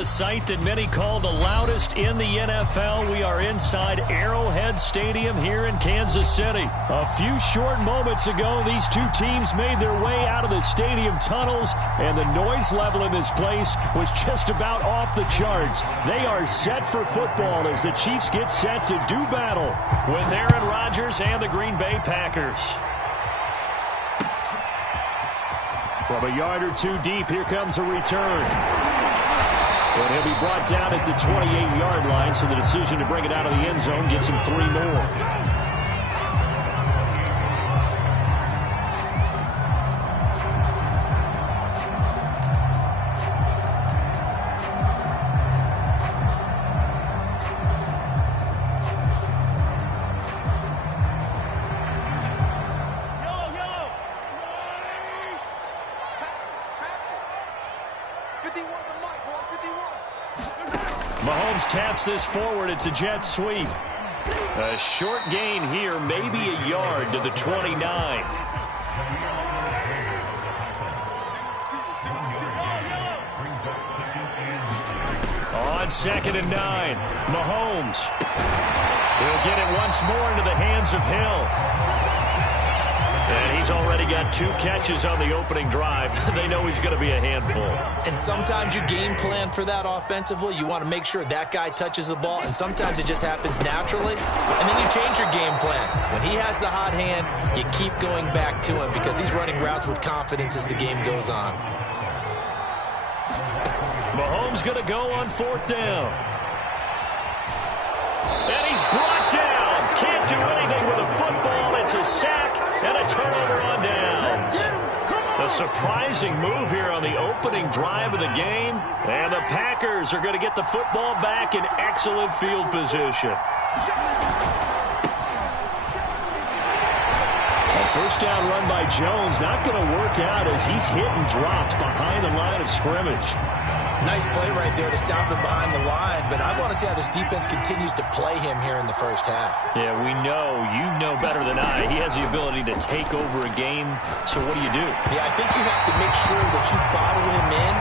The sight that many call the loudest in the NFL. We are inside Arrowhead Stadium here in Kansas City. A few short moments ago, these two teams made their way out of the stadium tunnels, and the noise level in this place was just about off the charts. They are set for football as the Chiefs get set to do battle with Aaron Rodgers and the Green Bay Packers. From a yard or two deep, here comes a return. And he'll be brought down at the 28-yard line, so the decision to bring it out of the end zone gets him 3 more. Mahomes taps this forward. It's a jet sweep. A short gain here, maybe a yard to the 29. On 2nd and 9, Mahomes. He'll get it once more into the hands of Hill. And he's already got 2 catches on the opening drive. They know he's going to be a handful. And sometimes you game plan for that offensively. You want to make sure that guy touches the ball, and sometimes it just happens naturally. And then you change your game plan. When he has the hot hand, you keep going back to him because he's running routes with confidence as the game goes on. Mahomes going to go on 4th down. And he's brought down. Can't do anything with a football. It's a sack and a turnover on downs. A surprising move here on the opening drive of the game. And the Packers are going to get the football back in excellent field position. A first down run by Jones not going to work out as he's hit and dropped behind the line of scrimmage. Nice play right there to stop him behind the line, but I want to see how this defense continues to play him here in the first half. Yeah, we know. You know better than I. He has the ability to take over a game, so what do you do? Yeah, I think you have to make sure that you bottle him in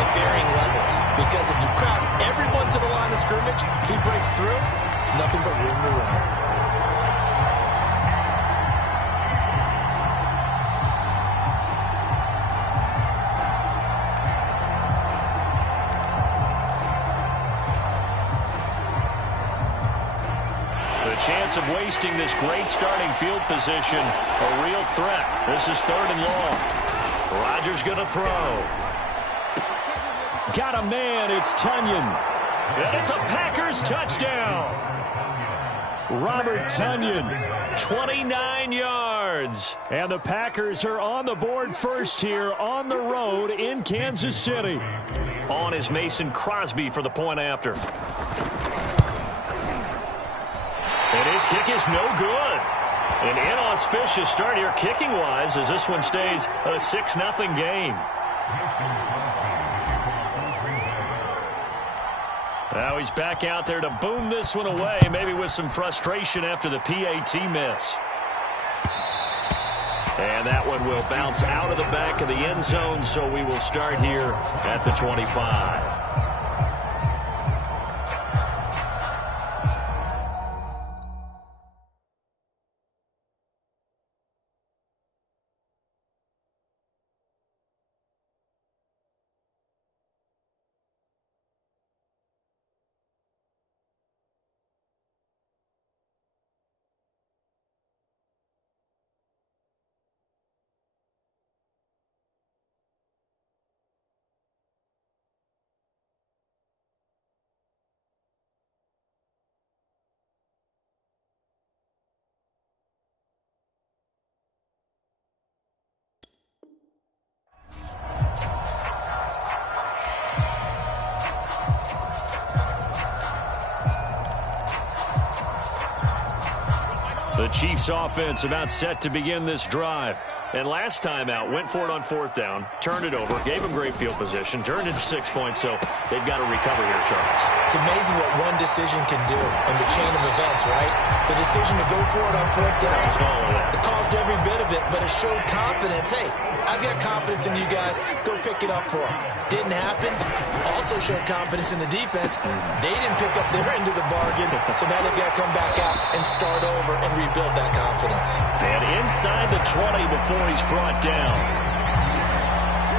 at varying levels, because if you crowd everyone to the line of scrimmage, if he breaks through, it's nothing but room to run. Chance of wasting this great starting field position. A real threat. This is 3rd and long. Rodgers going to throw. Got a man. It's Tonyan. And it's a Packers touchdown. Robert Tonyan, 29 yards. And the Packers are on the board first here on the road in Kansas City. On is Mason Crosby for the point after. And his kick is no good. An inauspicious start here kicking-wise as this one stays a 6-0 game. Now he's back out there to boom this one away, maybe with some frustration after the PAT miss. And that one will bounce out of the back of the end zone, so we will start here at the 25. The Chiefs offense about set to begin this drive. And last time out, went for it on 4th down, turned it over, gave them great field position, turned it to 6 points, so they've got to recover here, Charles. It's amazing what one decision can do in the chain of events, right? The decision to go for it on 4th down. All of that. It caused every bit of it, but it showed confidence. Hey, I've got confidence in you guys. Go pick it up for them. Didn't happen. Also showed confidence in the defense. They didn't pick up their end of the bargain, so now they've got to come back out and start over and rebuild that confidence. And inside the 20 before he's brought down.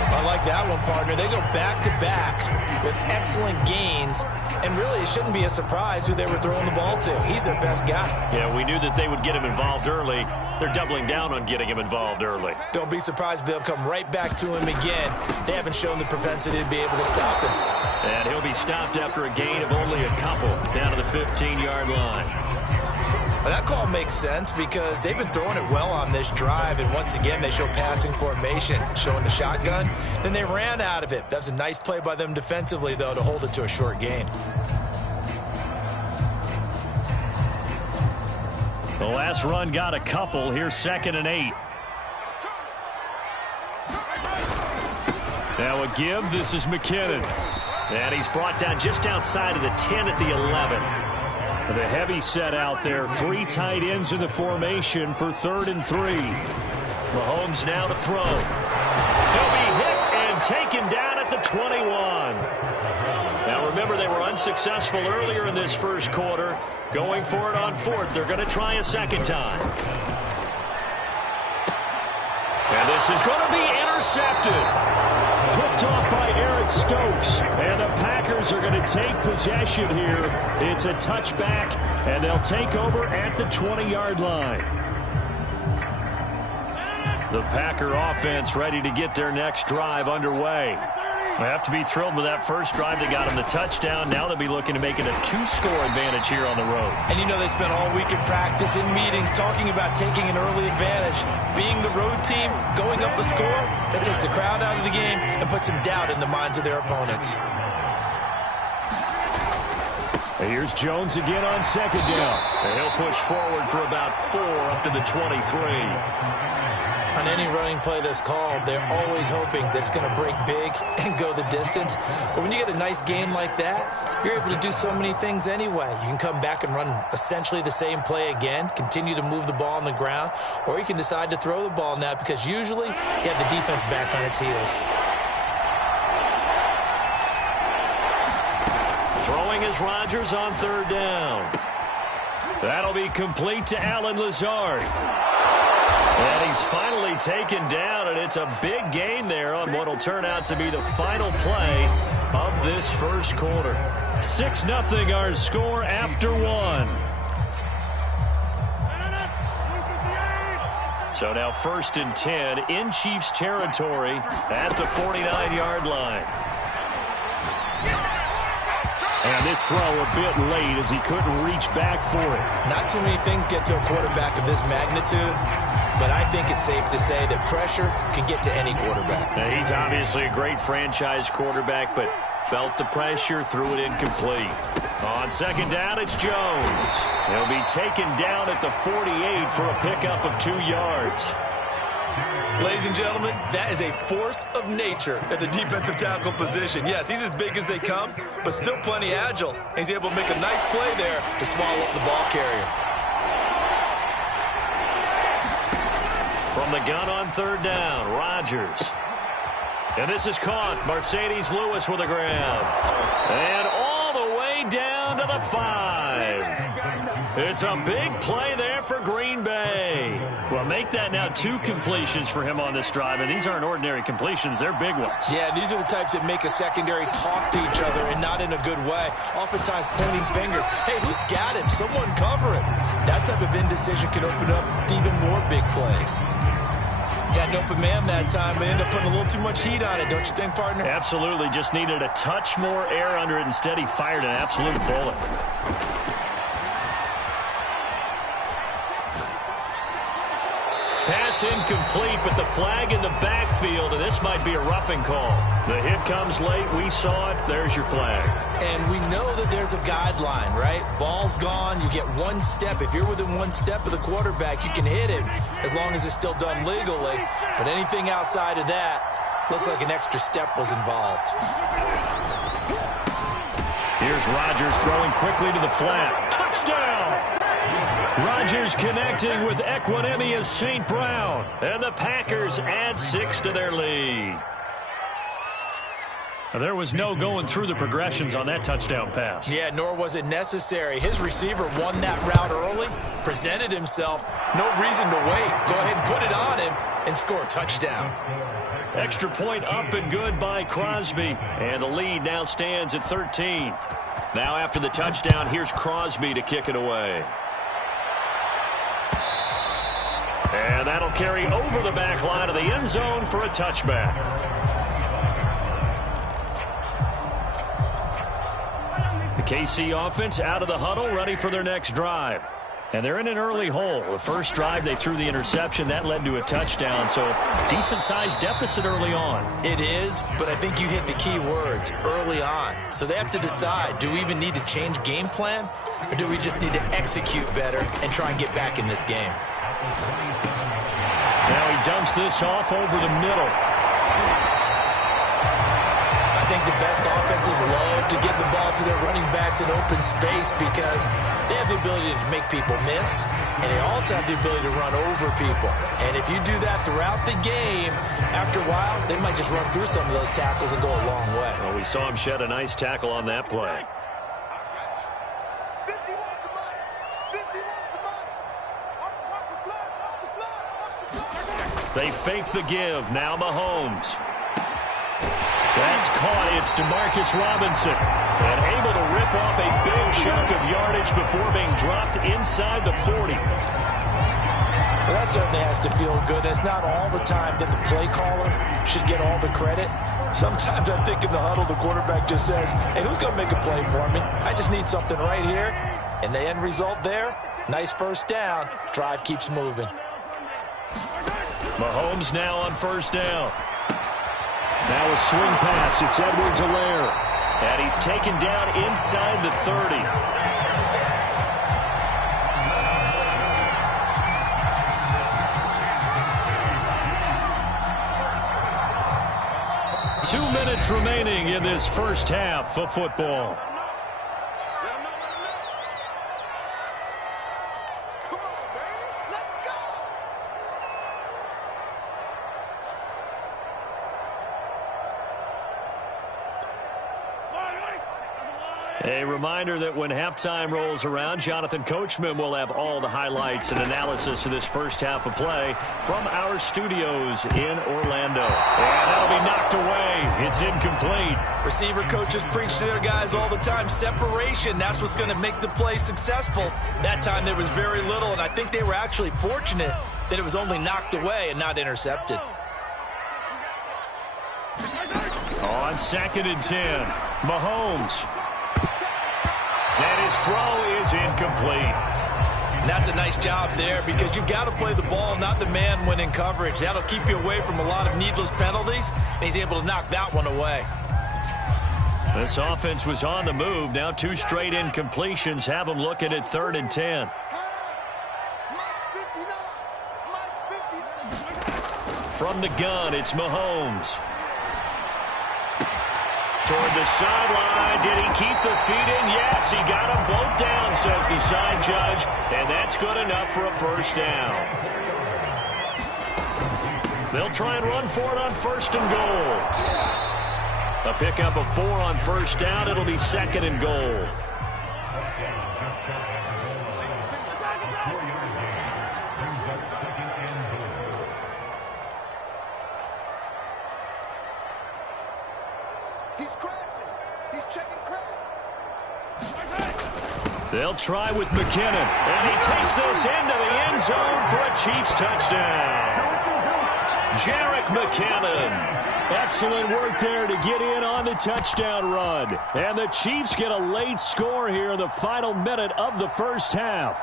I like that one, partner. They go back-to-back with excellent gains, and really it shouldn't be a surprise who they were throwing the ball to. He's their best guy. Yeah, we knew that they would get him involved early. They're doubling down on getting him involved early. Don't be surprised if they'll come right back to him again. They haven't shown the propensity to be able to stop him. And he'll be stopped after a gain of only a couple down to the 15-yard line. Well, that call makes sense because they've been throwing it well on this drive, and once again they show passing formation, showing the shotgun. Then they ran out of it. That's a nice play by them defensively, though, to hold it to a short gain. The last run got a couple. Here's 2nd and 8. Now a give. This is McKinnon. And he's brought down just outside of the 10 at the 11. The heavy set out there. 3 tight ends in the formation for 3rd and 3. Mahomes now to throw. He'll be hit and taken down at the 21. Now remember, they were unsuccessful earlier in this first quarter. Going for it on 4th. They're going to try a second time. And this is going to be intercepted. Picked off by Eric Stokes. And the Packers are going to take possession here. It's a touchback, and they'll take over at the 20-yard line. The Packer offense ready to get their next drive underway. They have to be thrilled with that first drive. They got them the touchdown. Now they'll be looking to make it a 2-score advantage here on the road. And you know they spent all week in practice, in meetings, talking about taking an early advantage. Being the road team, going up a score, that takes the crowd out of the game and puts some doubt in the minds of their opponents. And here's Jones again on 2nd down. And he'll push forward for about 4 up to the 23. On any running play that's called, they're always hoping that it's going to break big and go the distance. But when you get a nice game like that, you're able to do so many things anyway. You can come back and run essentially the same play again, continue to move the ball on the ground, or you can decide to throw the ball now because usually you have the defense back on its heels. Throwing is Rodgers on 3rd down. That'll be complete to Allen Lazard. And he's finally taken down, and it's a big gain there on what will turn out to be the final play of this first quarter. 6-0 our score after 1. So now 1st and 10 in Chiefs territory at the 49-yard line. And this throw a bit late as he couldn't reach back for it. Not too many things get to a quarterback of this magnitude, but I think it's safe to say that pressure can get to any quarterback. Now, he's obviously a great franchise quarterback, but felt the pressure, threw it incomplete. On 2nd down, it's Jones. He'll be taken down at the 48 for a pickup of 2 yards. Ladies and gentlemen, that is a force of nature at the defensive tackle position. Yes, he's as big as they come, but still plenty agile. He's able to make a nice play there to swallow up the ball carrier. From the gun on 3rd down, Rodgers. And this is caught. Mercedes Lewis with a grab. And all the way down to the 5. It's a big play there for Green Bay. Well, make that now 2 completions for him on this drive, and these aren't ordinary completions. They're big ones. Yeah, these are the types that make a secondary talk to each other and not in a good way. Oftentimes pointing fingers. Hey, who's got him? Someone cover him. That type of indecision can open up to even more big plays. Had an open man that time, but ended up putting a little too much heat on it, don't you think, partner? Absolutely. Just needed a touch more air under it. Instead, he fired an absolute bullet. Pass incomplete, but the flag in the backfield, and this might be a roughing call. The hit comes late. We saw it. There's your flag. And we know that there's a guideline, right? Ball's gone. You get 1 step. If you're within 1 step of the quarterback, you can hit it as long as it's still done legally. But anything outside of that, looks like an extra step was involved. Here's Rodgers throwing quickly to the flat. Touchdown! Rodgers connecting with Equanimous St. Brown. And the Packers add 6 to their lead. There was no going through the progressions on that touchdown pass. Yeah, nor was it necessary. His receiver won that route early, presented himself. No reason to wait. Go ahead and put it on him and score a touchdown. Extra point up and good by Crosby. And the lead now stands at 13. Now after the touchdown, here's Crosby to kick it away. And that'll carry over the back line of the end zone for a touchback. The KC offense out of the huddle, ready for their next drive. And they're in an early hole. The first drive, they threw the interception. That led to a touchdown, so decent-sized deficit early on. It is, but I think you hit the key words, early on. So they have to decide, do we even need to change game plan, or do we just need to execute better and try and get back in this game? Now he dumps this off over the middle. I think the best offenses love to get the ball to their running backs in open space because they have the ability to make people miss, and they also have the ability to run over people. And if you do that throughout the game, after a while, they might just run through some of those tackles and go a long way. Well, we saw him shed a nice tackle on that play. They fake the give. Now Mahomes. That's caught. It's DeMarcus Robinson. And able to rip off a big chunk of yardage before being dropped inside the 40. Well, that certainly has to feel good. It's not all the time that the play caller should get all the credit. Sometimes I think in the huddle, the quarterback just says, hey, who's going to make a play for me? I just need something right here. And the end result there, nice first down. Drive keeps moving. Mahomes now on first down. Now a swing pass. It's Edwards-Helaire. And he's taken down inside the 30. Two minutes remaining in this first half of football. A reminder that when halftime rolls around, Jonathan Coachman will have all the highlights and analysis of this first half of play from our studios in Orlando. And that'll be knocked away. It's incomplete. Receiver coaches preach to their guys all the time. Separation, that's what's going to make the play successful. That time there was very little, and I think they were actually fortunate that it was only knocked away and not intercepted. On 2nd and 10, Mahomes. And his throw is incomplete. And that's a nice job there because you've got to play the ball, not the man when in coverage. That'll keep you away from a lot of needless penalties, and he's able to knock that one away. This offense was on the move. Now 2 straight incompletions have them looking at 3rd and 10. From the gun, it's Mahomes. Toward the sideline. Did he keep the feet in? Yes, he got them both down, says the side judge. And that's good enough for a first down. They'll try and run for it on 1st and goal. A pickup of 4 on first down. It'll be 2nd and goal. They'll try with McKinnon. And he takes this into the end zone for a Chiefs touchdown. Jerick McKinnon. Excellent work there to get in on the touchdown run. And the Chiefs get a late score here in the final minute of the first half.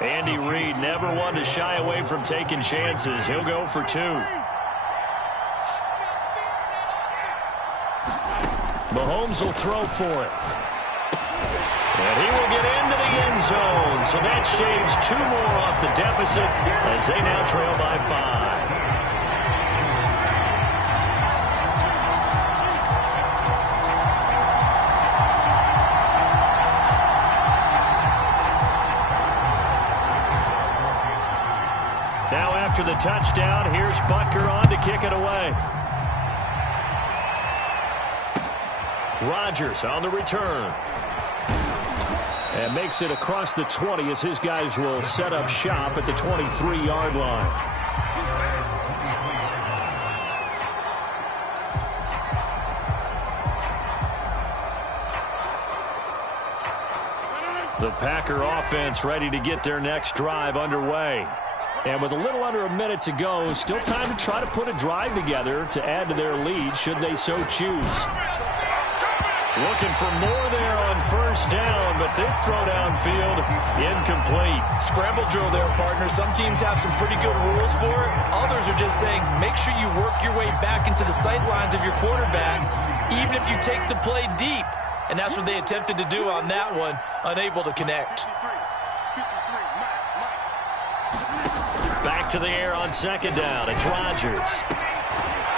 Andy Reid never one to shy away from taking chances. He'll go for 2. Mahomes will throw for it. And he will get into the end zone. So that shaves 2 more off the deficit as they now trail by 5. after the touchdown. Here's Butker on to kick it away. Rodgers on the return. And makes it across the 20 as his guys will set up shop at the 23-yard line. The Packer offense ready to get their next drive underway. And with a little under a minute to go, still time to try to put a drive together to add to their lead should they so choose. Looking for more there on first down, but this throw downfield incomplete. Scramble drill there, partner. Some teams have some pretty good rules for it. Others are just saying, make sure you work your way back into the sight lines of your quarterback, even if you take the play deep. And that's what they attempted to do on that one, unable to connect. Back to the air on second down. It's Rodgers.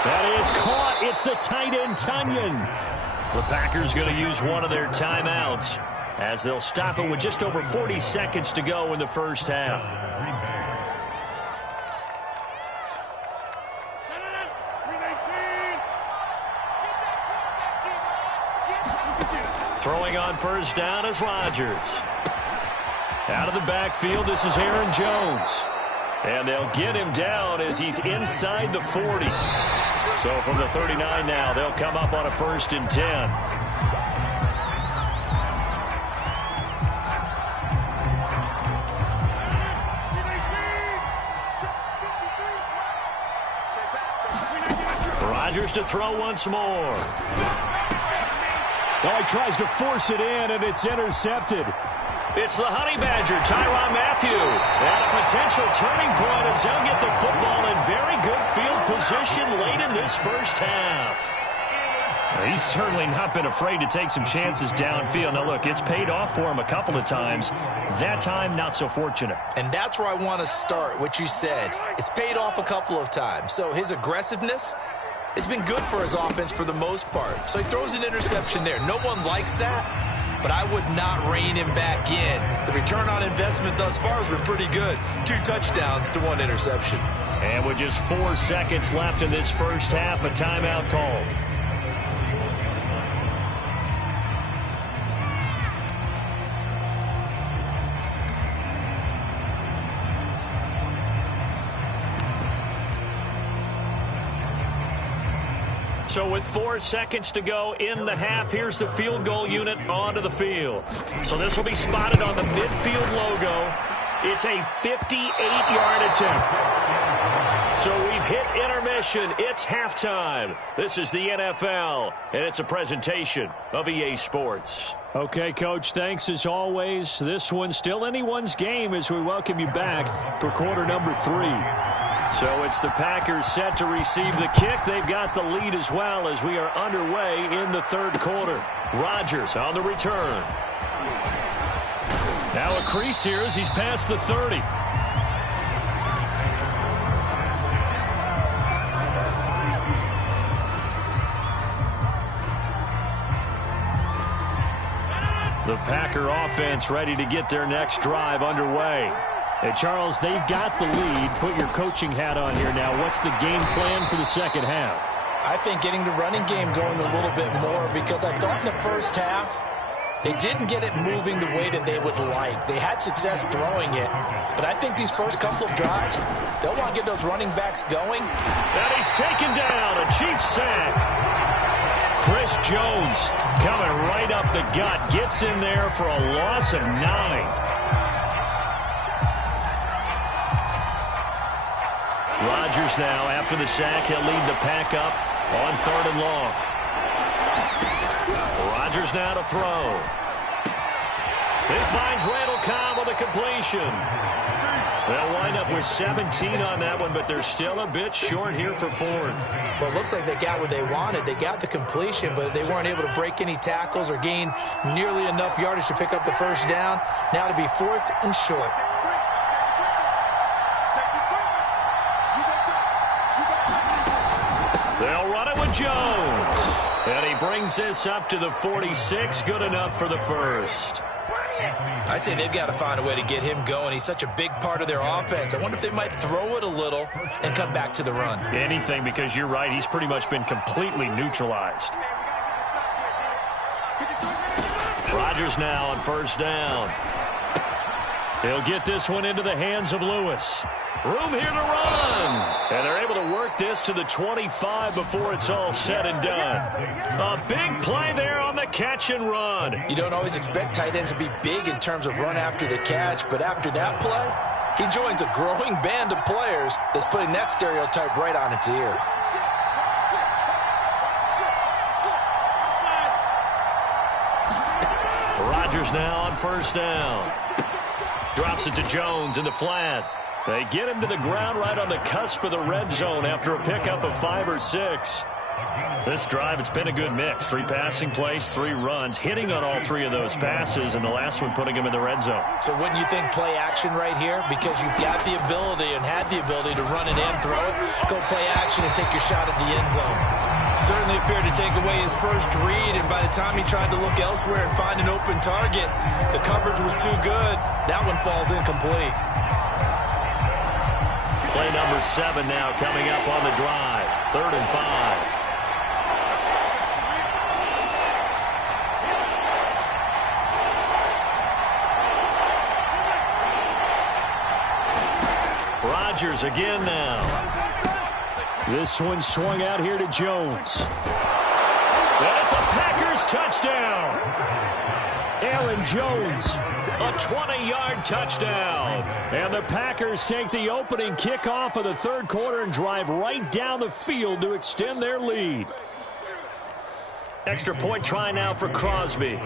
That is caught. It's the tight end, Tunyon. The Packers going to use one of their timeouts as they'll stop it with just over 40 seconds to go in the first half. Throwing on first down is Rodgers. Out of the backfield, this is Aaron Jones. And they'll get him down as he's inside the 40. So from the 39 now, they'll come up on a 1st and 10. Rodgers to throw once more. Oh, he tries to force it in, and it's intercepted. It's the Honey Badger, Tyrann Mathieu. And a potential turning point as they'll get the football in very good field position late in this first half. He's certainly not been afraid to take some chances downfield. Now, look, it's paid off for him a couple of times. That time, not so fortunate. And that's where I want to start, what you said. It's paid off a couple of times. So his aggressiveness has been good for his offense for the most part. So he throws an interception there. No one likes that, but I would not rein him back in. The return on investment thus far has been pretty good. 2 touchdowns to 1 interception. And with just 4 seconds left in this first half, a timeout call. So with 4 seconds to go in the half, here's the field goal unit onto the field. So this will be spotted on the midfield logo. It's a 58-yard attempt. So we've hit intermission. It's halftime. This is the NFL, and it's a presentation of EA Sports. Okay, Coach, thanks as always. This one's still anyone's game as we welcome you back for quarter number 3. So it's the Packers set to receive the kick. They've got the lead as well as we are underway in the third quarter. Rodgers on the return. Now a crease here as he's past the 30. The Packer offense ready to get their next drive underway. Hey, Charles, they've got the lead. Put your coaching hat on here now. What's the game plan for the second half? I think getting the running game going a little bit more because I thought in the first half they didn't get it moving the way that they would like. They had success throwing it, but I think these first couple of drives, they'll want to get those running backs going. And he's taken down, a Chiefs sack. Chris Jones coming right up the gut, gets in there for a loss of 9. Rodgers now, after the sack, he'll lead the pack up on 3rd and long. Rodgers now to throw. It finds Randall Cobb with a completion. They'll wind up with 17 on that one, but they're still a bit short here for 4th. Well, it looks like they got what they wanted. They got the completion, but they weren't able to break any tackles or gain nearly enough yardage to pick up the first down. Now to be 4th and short. They'll run it with Jones. And he brings this up to the 46. Good enough for the first. I'd say they've got to find a way to get him going. He's such a big part of their offense. I wonder if they might throw it a little and come back to the run. Anything, because you're right. He's pretty much been completely neutralized. Rodgers now on first down. He'll get this one into the hands of Lewis. Room here to run. And they're able to work this to the 25 before it's all said and done. A big play there on the catch and run. You don't always expect tight ends to be big in terms of run after the catch, but after that play, he joins a growing band of players that's putting that stereotype right on its ear. Rodgers now on first down. Drops it to Jones in the flat. They get him to the ground right on the cusp of the red zone after a pickup of 5 or 6. This drive, it's been a good mix. 3 passing plays, 3 runs, hitting on all 3 of those passes, and the last one putting him in the red zone. So wouldn't you think play action right here? Because you've got the ability and had the ability to run it in, throw it, go play action and take your shot at the end zone. Certainly appeared to take away his first read, and by the time he tried to look elsewhere and find an open target, the coverage was too good. That one falls incomplete. Play number 7 now coming up on the drive. 3rd and 5. Rodgers again now. This one swung out here to Jones. That's a Packers touchdown. Aaron Jones, a 20-yard touchdown. And the Packers take the opening kickoff of the 3rd quarter and drive right down the field to extend their lead. Extra point try now for Crosby.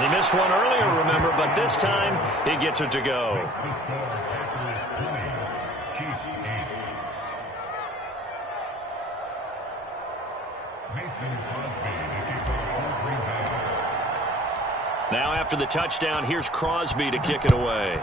He missed one earlier, remember, but this time he gets it to go. Now after the touchdown, here's Crosby to kick it away.